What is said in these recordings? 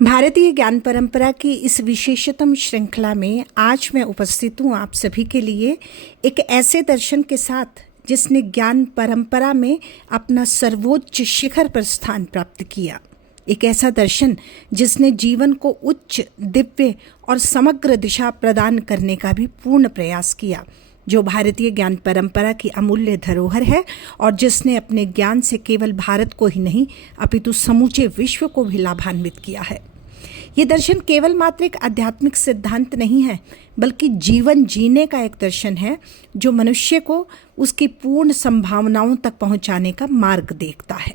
भारतीय ज्ञान परंपरा की इस विशेषतम श्रृंखला में आज मैं उपस्थित हूँ आप सभी के लिए एक ऐसे दर्शन के साथ जिसने ज्ञान परंपरा में अपना सर्वोच्च शिखर पर स्थान प्राप्त किया। एक ऐसा दर्शन जिसने जीवन को उच्च, दिव्य और समग्र दिशा प्रदान करने का भी पूर्ण प्रयास किया, जो भारतीय ज्ञान परंपरा की अमूल्य धरोहर है और जिसने अपने ज्ञान से केवल भारत को ही नहीं अपितु समूचे विश्व को भी लाभान्वित किया है। ये दर्शन केवल मात्र एक आध्यात्मिक सिद्धांत नहीं है, बल्कि जीवन जीने का एक दर्शन है जो मनुष्य को उसकी पूर्ण संभावनाओं तक पहुंचाने का मार्ग देखता है।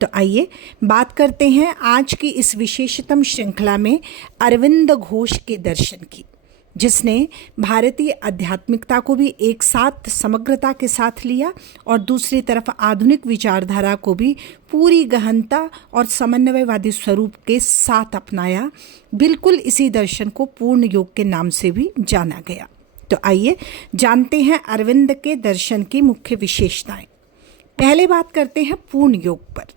तो आइए बात करते हैं आज की इस विशेषतम श्रृंखला में अरविंद घोष के दर्शन की, जिसने भारतीय आध्यात्मिकता को भी एक साथ समग्रता के साथ लिया और दूसरी तरफ आधुनिक विचारधारा को भी पूरी गहनता और समन्वयवादी स्वरूप के साथ अपनाया। बिल्कुल इसी दर्शन को पूर्ण योग के नाम से भी जाना गया। तो आइए जानते हैं अरविंद के दर्शन की मुख्य विशेषताएं। पहले बात करते हैं पूर्ण योग पर।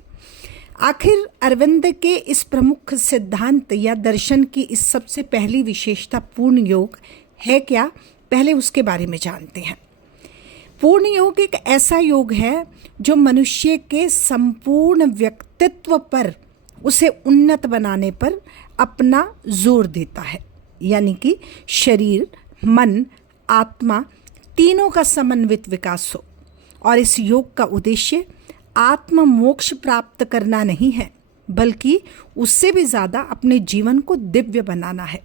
आखिर अरविंद के इस प्रमुख सिद्धांत या दर्शन की इस सबसे पहली विशेषता पूर्ण योग है क्या, पहले उसके बारे में जानते हैं। पूर्ण योग एक ऐसा योग है जो मनुष्य के संपूर्ण व्यक्तित्व पर, उसे उन्नत बनाने पर अपना जोर देता है, यानी कि शरीर, मन, आत्मा तीनों का समन्वित विकास हो। और इस योग का उद्देश्य आत्म मोक्ष प्राप्त करना नहीं है, बल्कि उससे भी ज़्यादा अपने जीवन को दिव्य बनाना है।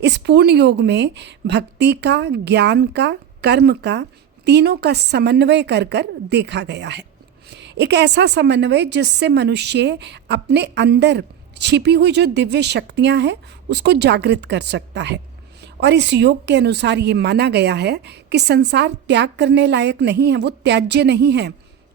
इस पूर्ण योग में भक्ति का, ज्ञान का, कर्म का, तीनों का समन्वय कर कर देखा गया है। एक ऐसा समन्वय जिससे मनुष्य अपने अंदर छिपी हुई जो दिव्य शक्तियां हैं उसको जागृत कर सकता है। और इस योग के अनुसार ये माना गया है कि संसार त्याग करने लायक नहीं है, वो त्याज्य नहीं है,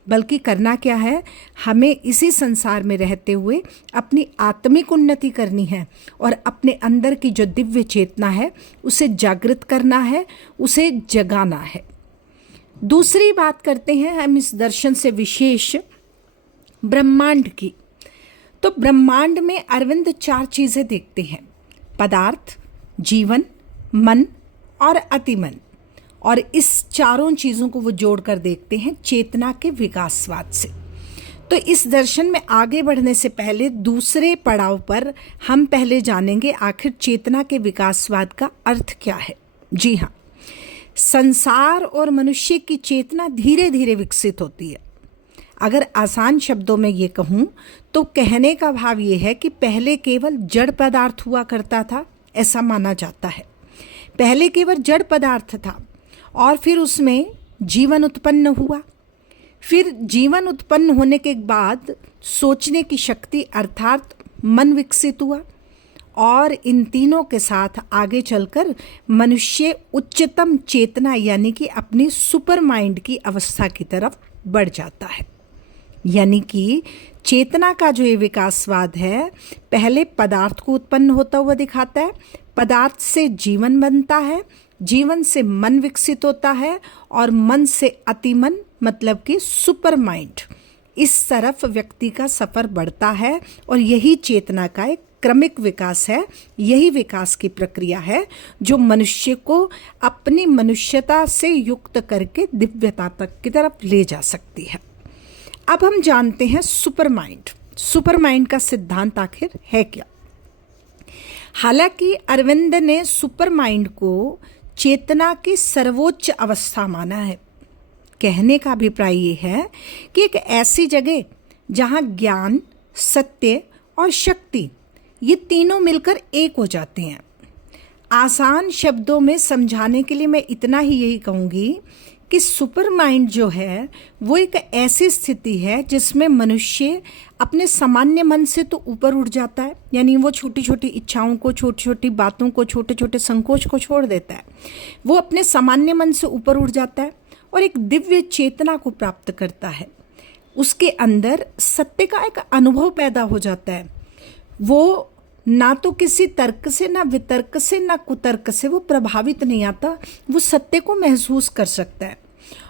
बल्कि करना क्या है, हमें इसी संसार में रहते हुए अपनी आत्मिक उन्नति करनी है और अपने अंदर की जो दिव्य चेतना है उसे जागृत करना है, उसे जगाना है। दूसरी बात करते हैं हम इस दर्शन से विशेष ब्रह्मांड की। तो ब्रह्मांड में अरविंद 4 चीज़ें देखते हैं: पदार्थ, जीवन, मन और अतिमन। और इस चारों चीज़ों को वो जोड़कर देखते हैं चेतना के विकासवाद से। तो इस दर्शन में आगे बढ़ने से पहले दूसरे पड़ाव पर हम पहले जानेंगे आखिर चेतना के विकासवाद का अर्थ क्या है। जी हाँ, संसार और मनुष्य की चेतना धीरे धीरे विकसित होती है। अगर आसान शब्दों में ये कहूँ तो कहने का भाव ये है कि पहले केवल जड़ पदार्थ हुआ करता था, ऐसा माना जाता है। पहले केवल जड़ पदार्थ था और फिर उसमें जीवन उत्पन्न हुआ। फिर जीवन उत्पन्न होने के बाद सोचने की शक्ति अर्थात मन विकसित हुआ और इन तीनों के साथ आगे चलकर मनुष्य उच्चतम चेतना यानी कि अपनी सुपर माइंड की अवस्था की तरफ बढ़ जाता है। यानी कि चेतना का जो ये विकासवाद है, पहले पदार्थ को उत्पन्न होता हुआ दिखाता है, पदार्थ से जीवन बनता है, जीवन से मन विकसित होता है और मन से अतिमन मतलब कि सुपर माइंड, इस तरफ व्यक्ति का सफ़र बढ़ता है। और यही चेतना का एक क्रमिक विकास है, यही विकास की प्रक्रिया है जो मनुष्य को अपनी मनुष्यता से युक्त करके दिव्यता तक की तरफ ले जा सकती है। अब हम जानते हैं सुपर माइंड। सुपर माइंड का सिद्धांत आखिर है क्या। हालांकि अरविंद ने सुपर माइंड को चेतना की सर्वोच्च अवस्था माना है। कहने का अभिप्राय ये है कि एक ऐसी जगह जहाँ ज्ञान, सत्य और शक्ति ये तीनों मिलकर एक हो जाते हैं। आसान शब्दों में समझाने के लिए मैं इतना ही यही कहूँगी कि सुपर माइंड जो है वो एक ऐसी स्थिति है जिसमें मनुष्य अपने सामान्य मन से तो ऊपर उठ जाता है, यानी वो छोटी छोटी इच्छाओं को, छोटी छोटी बातों को, छोटे छोटे संकोच को छोड़ देता है। वो अपने सामान्य मन से ऊपर उठ जाता है और एक दिव्य चेतना को प्राप्त करता है। उसके अंदर सत्य का एक अनुभव पैदा हो जाता है। वो ना तो किसी तर्क से, ना वितर्क से, ना कुतर्क से वो प्रभावित नहीं आता, वो सत्य को महसूस कर सकता है।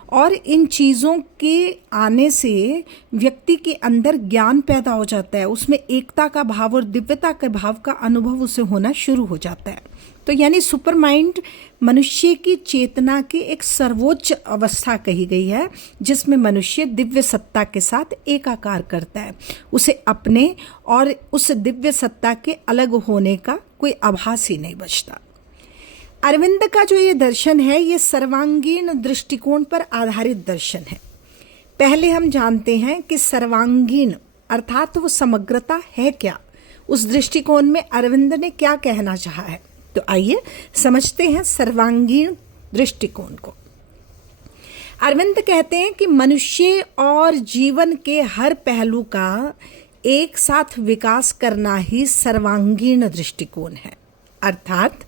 और इन चीज़ों के आने से व्यक्ति के अंदर ज्ञान पैदा हो जाता है, उसमें एकता का भाव और दिव्यता के भाव का अनुभव उसे होना शुरू हो जाता है। तो यानी सुपर माइंड मनुष्य की चेतना की एक सर्वोच्च अवस्था कही गई है, जिसमें मनुष्य दिव्य सत्ता के साथ एकाकार करता है। उसे अपने और उस दिव्य सत्ता के अलग होने का कोई आभास ही नहीं बचता। अरविंद का जो ये दर्शन है, ये सर्वांगीण दृष्टिकोण पर आधारित दर्शन है। पहले हम जानते हैं कि सर्वांगीण अर्थात वो समग्रता है क्या, उस दृष्टिकोण में अरविंद ने क्या कहना चाहा है। तो आइए समझते हैं सर्वांगीण दृष्टिकोण को। अरविंद कहते हैं कि मनुष्य और जीवन के हर पहलू का एक साथ विकास करना ही सर्वांगीण दृष्टिकोण है। अर्थात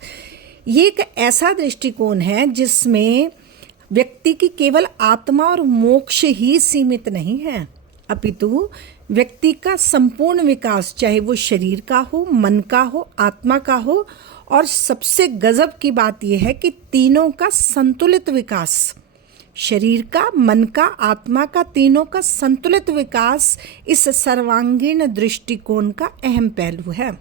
ये एक ऐसा दृष्टिकोण है जिसमें व्यक्ति की केवल आत्मा और मोक्ष ही सीमित नहीं है, अपितु व्यक्ति का संपूर्ण विकास, चाहे वो शरीर का हो, मन का हो, आत्मा का हो, और सबसे गजब की बात यह है कि तीनों का संतुलित विकास, शरीर का, मन का, आत्मा का, तीनों का संतुलित विकास इस सर्वांगीण दृष्टिकोण का अहम पहलू है।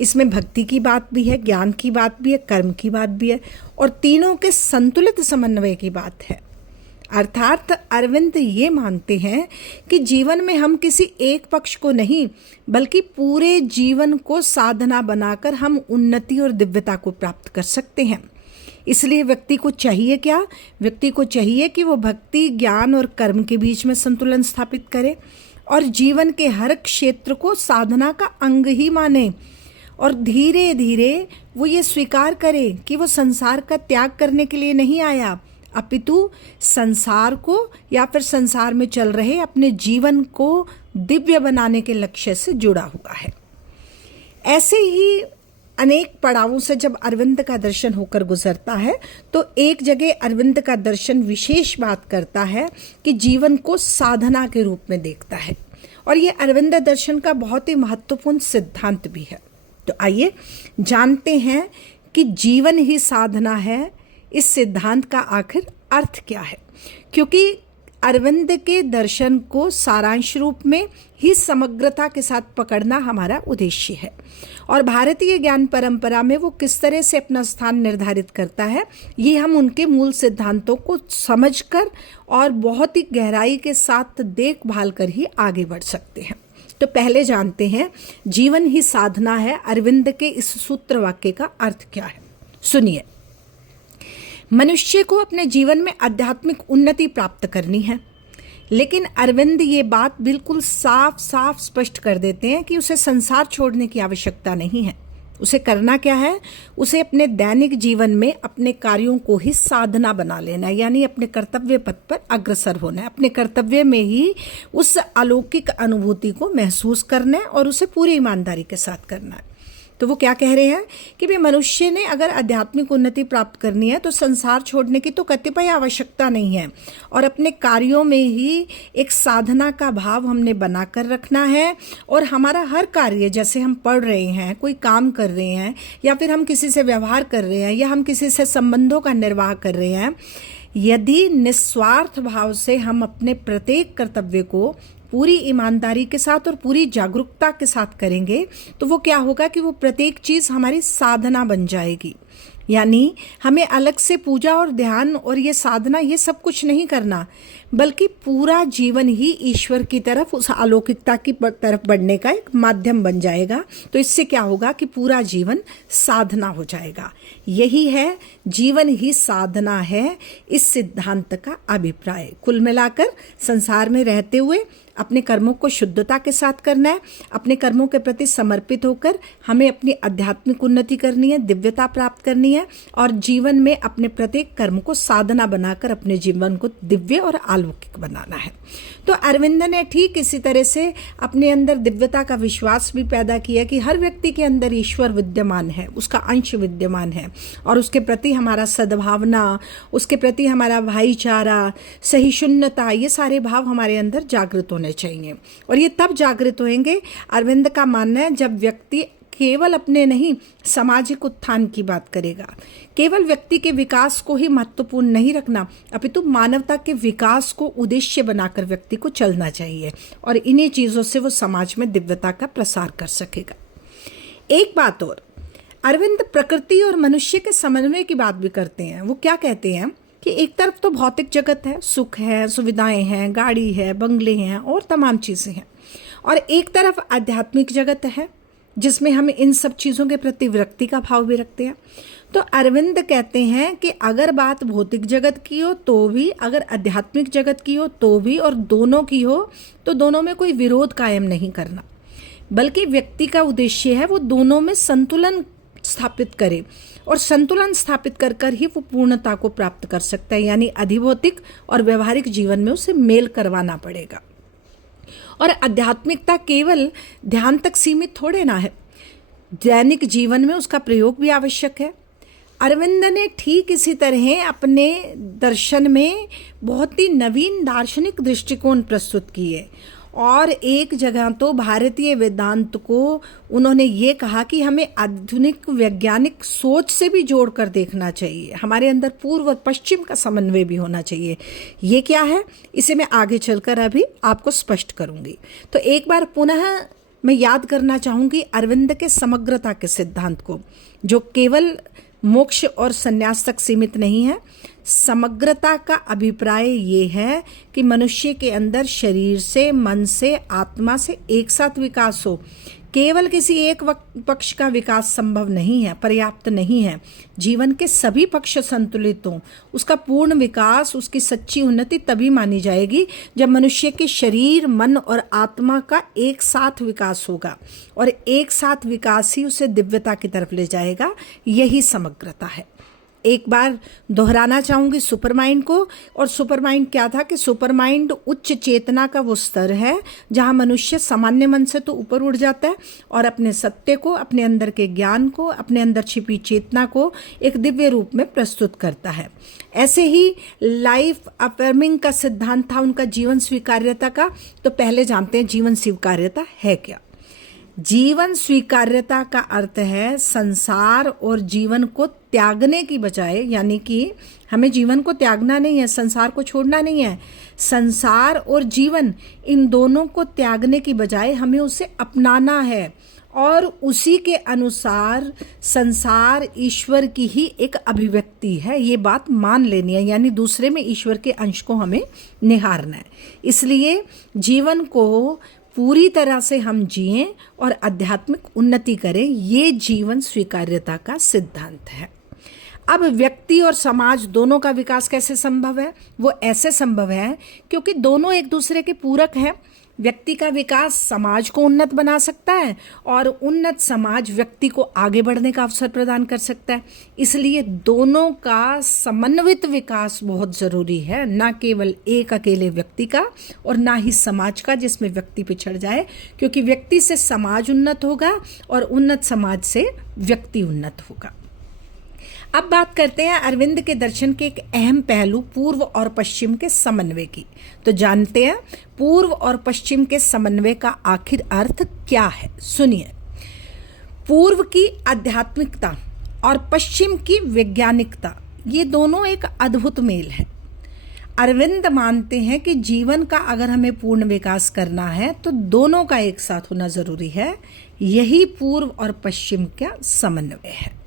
इसमें भक्ति की बात भी है, ज्ञान की बात भी है, कर्म की बात भी है, और तीनों के संतुलित समन्वय की बात है। अर्थात अरविंद ये मानते हैं कि जीवन में हम किसी एक पक्ष को नहीं, बल्कि पूरे जीवन को साधना बनाकर हम उन्नति और दिव्यता को प्राप्त कर सकते हैं। इसलिए व्यक्ति को चाहिए क्या? व्यक्ति को चाहिए कि वो भक्ति, ज्ञान और कर्म के बीच में संतुलन स्थापित करे और जीवन के हर क्षेत्र को साधना का अंग ही माने, और धीरे धीरे वो ये स्वीकार करे कि वो संसार का त्याग करने के लिए नहीं आया, अपितु संसार को या फिर संसार में चल रहे अपने जीवन को दिव्य बनाने के लक्ष्य से जुड़ा हुआ है। ऐसे ही अनेक पड़ावों से जब अरविंद का दर्शन होकर गुजरता है, तो एक जगह अरविंद का दर्शन विशेष बात करता है कि जीवन को साधना के रूप में देखता है, और ये अरविंद दर्शन का बहुत ही महत्वपूर्ण सिद्धांत भी है। तो आइए जानते हैं कि जीवन ही साधना है, इस सिद्धांत का आखिर अर्थ क्या है। क्योंकि अरविंद के दर्शन को सारांश रूप में ही समग्रता के साथ पकड़ना हमारा उद्देश्य है, और भारतीय ज्ञान परंपरा में वो किस तरह से अपना स्थान निर्धारित करता है, ये हम उनके मूल सिद्धांतों को समझकर और बहुत ही गहराई के साथ देखभाल कर ही आगे बढ़ सकते हैं। तो पहले जानते हैं जीवन ही साधना है, अरविंद के इस सूत्र वाक्य का अर्थ क्या है। सुनिए, मनुष्य को अपने जीवन में आध्यात्मिक उन्नति प्राप्त करनी है, लेकिन अरविंद ये बात बिल्कुल साफ साफ स्पष्ट कर देते हैं कि उसे संसार छोड़ने की आवश्यकता नहीं है। उसे करना क्या है? उसे अपने दैनिक जीवन में अपने कार्यों को ही साधना बना लेना है, यानी अपने कर्तव्य पथ पर अग्रसर होना है, अपने कर्तव्य में ही उस अलौकिक अनुभूति को महसूस करना है और उसे पूरी ईमानदारी के साथ करना है। तो वो क्या कह रहे हैं कि भाई मनुष्य ने अगर आध्यात्मिक उन्नति प्राप्त करनी है तो संसार छोड़ने की तो कतिपय आवश्यकता नहीं है, और अपने कार्यों में ही एक साधना का भाव हमने बनाकर रखना है। और हमारा हर कार्य, जैसे हम पढ़ रहे हैं, कोई काम कर रहे हैं, या फिर हम किसी से व्यवहार कर रहे हैं, या हम किसी से संबंधों का निर्वाह कर रहे हैं, यदि निस्वार्थ भाव से हम अपने प्रत्येक कर्तव्य को पूरी ईमानदारी के साथ और पूरी जागरूकता के साथ करेंगे, तो वो क्या होगा कि वो प्रत्येक चीज़ हमारी साधना बन जाएगी। यानी हमें अलग से पूजा और ध्यान और ये साधना, ये सब कुछ नहीं करना, बल्कि पूरा जीवन ही ईश्वर की तरफ, उस अलौकिकता की तरफ बढ़ने का एक माध्यम बन जाएगा। तो इससे क्या होगा कि पूरा जीवन साधना हो जाएगा। यही है जीवन ही साधना है, इस सिद्धांत का अभिप्राय। कुल मिलाकर संसार में रहते हुए अपने कर्मों को शुद्धता के साथ करना है, अपने कर्मों के प्रति समर्पित होकर हमें अपनी आध्यात्मिक उन्नति करनी है, दिव्यता प्राप्त करनी है, और जीवन में अपने प्रत्येक कर्म को साधना बनाकर अपने जीवन को दिव्य और अलौकिक बनाना है। तो अरविंद ने ठीक इसी तरह से अपने अंदर दिव्यता का विश्वास भी पैदा किया कि हर व्यक्ति के अंदर ईश्वर विद्यमान है, उसका अंश विद्यमान है, और उसके प्रति हमारा सद्भावना, उसके प्रति हमारा भाईचारा, सहिष्णुता, ये सारे भाव हमारे अंदर जागृत होने चाहिए। और ये तब जागृत होंगे, अरविंद का मानना है, जब व्यक्ति केवल अपने नहीं, सामाजिक उत्थान की बात करेगा। केवल व्यक्ति के विकास को ही महत्वपूर्ण नहीं रखना, अपितु मानवता के विकास को उद्देश्य बनाकर व्यक्ति को चलना चाहिए, और इन्हीं चीज़ों से वो समाज में दिव्यता का प्रसार कर सकेगा। एक बात और, अरविंद प्रकृति और मनुष्य के समन्वय की बात भी करते हैं। वो क्या कहते हैं कि एक तरफ तो भौतिक जगत है, सुख है, सुविधाएं हैं, गाड़ी है, बंगले हैं और तमाम चीज़ें हैं, और एक तरफ आध्यात्मिक जगत है जिसमें हम इन सब चीज़ों के प्रति विरक्ति का भाव भी रखते हैं। तो अरविंद कहते हैं कि अगर बात भौतिक जगत की हो तो भी, अगर आध्यात्मिक जगत की हो तो भी, और दोनों की हो तो दोनों में कोई विरोध कायम नहीं करना, बल्कि व्यक्ति का उद्देश्य है वो दोनों में संतुलन स्थापित करे, और संतुलन स्थापित कर कर ही वो पूर्णता को प्राप्त कर सकता है। यानी अधिभौतिक और व्यवहारिक जीवन में उसे मेल करवाना पड़ेगा। और आध्यात्मिकता केवल ध्यान तक सीमित थोड़े ना है, दैनिक जीवन में उसका प्रयोग भी आवश्यक है। अरविंद ने ठीक इसी तरह अपने दर्शन में बहुत ही नवीन दार्शनिक दृष्टिकोण प्रस्तुत किए, और एक जगह तो भारतीय वेदांत को उन्होंने ये कहा कि हमें आधुनिक वैज्ञानिक सोच से भी जोड़कर देखना चाहिए, हमारे अंदर पूर्व और पश्चिम का समन्वय भी होना चाहिए। ये क्या है, इसे मैं आगे चलकर अभी आपको स्पष्ट करूंगी। तो एक बार पुनः मैं याद करना चाहूँगी अरविंद के समग्रता के सिद्धांत को, जो केवल मोक्ष और संन्यास तक सीमित नहीं है। समग्रता का अभिप्राय ये है कि मनुष्य के अंदर शरीर से, मन से, आत्मा से एक साथ विकास हो। केवल किसी एक पक्ष का विकास संभव नहीं है, पर्याप्त नहीं है। जीवन के सभी पक्ष संतुलित हों। उसका पूर्ण विकास, उसकी सच्ची उन्नति तभी मानी जाएगी जब मनुष्य के शरीर, मन और आत्मा का एक साथ विकास होगा, और एक साथ विकास ही उसे दिव्यता की तरफ ले जाएगा। यही समग्रता है। एक बार दोहराना चाहूँगी सुपर माइंड को। और सुपर माइंड क्या था कि सुपर माइंड उच्च चेतना का वो स्तर है जहाँ मनुष्य सामान्य मन से तो ऊपर उड़ जाता है और अपने सत्य को, अपने अंदर के ज्ञान को, अपने अंदर छिपी चेतना को एक दिव्य रूप में प्रस्तुत करता है। ऐसे ही लाइफ अफर्मिंग का सिद्धांत था उनका जीवन स्वीकार्यता का। तो पहले जानते हैं जीवन स्वीकार्यता है क्या। जीवन स्वीकार्यता का अर्थ है संसार और जीवन को त्यागने की बजाय, यानी कि हमें जीवन को त्यागना नहीं है, संसार को छोड़ना नहीं है। संसार और जीवन, इन दोनों को त्यागने की बजाय हमें उसे अपनाना है, और उसी के अनुसार संसार ईश्वर की ही एक अभिव्यक्ति है, ये बात मान लेनी है। यानी दूसरे में ईश्वर के अंश को हमें निहारना है। इसलिए जीवन को पूरी तरह से हम जिएं और आध्यात्मिक उन्नति करें, ये जीवन स्वीकार्यता का सिद्धांत है। अब व्यक्ति और समाज दोनों का विकास कैसे संभव है? वो ऐसे संभव है क्योंकि दोनों एक दूसरे के पूरक हैं। व्यक्ति का विकास समाज को उन्नत बना सकता है, और उन्नत समाज व्यक्ति को आगे बढ़ने का अवसर प्रदान कर सकता है। इसलिए दोनों का समन्वित विकास बहुत ज़रूरी है, ना केवल एक अकेले व्यक्ति का और ना ही समाज का जिसमें व्यक्ति पिछड़ जाए, क्योंकि व्यक्ति से समाज उन्नत होगा और उन्नत समाज से व्यक्ति उन्नत होगा। अब बात करते हैं अरविंद के दर्शन के एक अहम पहलू पूर्व और पश्चिम के समन्वय की। तो जानते हैं पूर्व और पश्चिम के समन्वय का आखिर अर्थ क्या है। सुनिए, पूर्व की आध्यात्मिकता और पश्चिम की वैज्ञानिकता, ये दोनों एक अद्भुत मेल है। अरविंद मानते हैं कि जीवन का अगर हमें पूर्ण विकास करना है तो दोनों का एक साथ होना जरूरी है। यही पूर्व और पश्चिम का समन्वय है।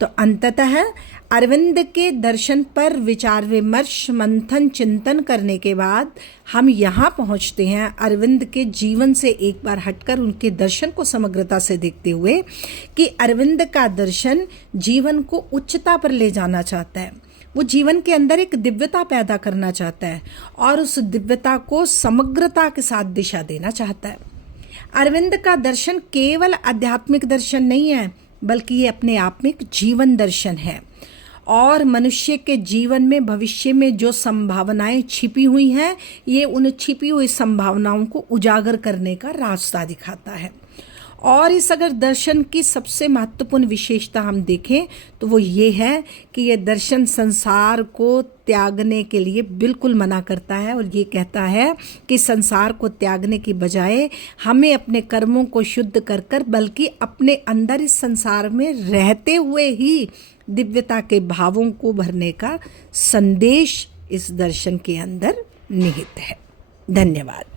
तो अंततः अरविंद के दर्शन पर विचार विमर्श, मंथन, चिंतन करने के बाद हम यहाँ पहुँचते हैं अरविंद के जीवन से एक बार हटकर उनके दर्शन को समग्रता से देखते हुए कि अरविंद का दर्शन जीवन को उच्चता पर ले जाना चाहता है। वो जीवन के अंदर एक दिव्यता पैदा करना चाहता है और उस दिव्यता को समग्रता के साथ दिशा देना चाहता है। अरविंद का दर्शन केवल आध्यात्मिक दर्शन नहीं है, बल्कि ये अपने आप में एक जीवन दर्शन है, और मनुष्य के जीवन में भविष्य में जो संभावनाएं छिपी हुई हैं, ये उन छिपी हुई संभावनाओं को उजागर करने का रास्ता दिखाता है। और इस अगर दर्शन की सबसे महत्वपूर्ण विशेषता हम देखें तो वो ये है कि ये दर्शन संसार को त्यागने के लिए बिल्कुल मना करता है और ये कहता है कि संसार को त्यागने की बजाय हमें अपने कर्मों को शुद्ध कर कर बल्कि अपने अंदर इस संसार में रहते हुए ही दिव्यता के भावों को भरने का संदेश इस दर्शन के अंदर निहित है। धन्यवाद।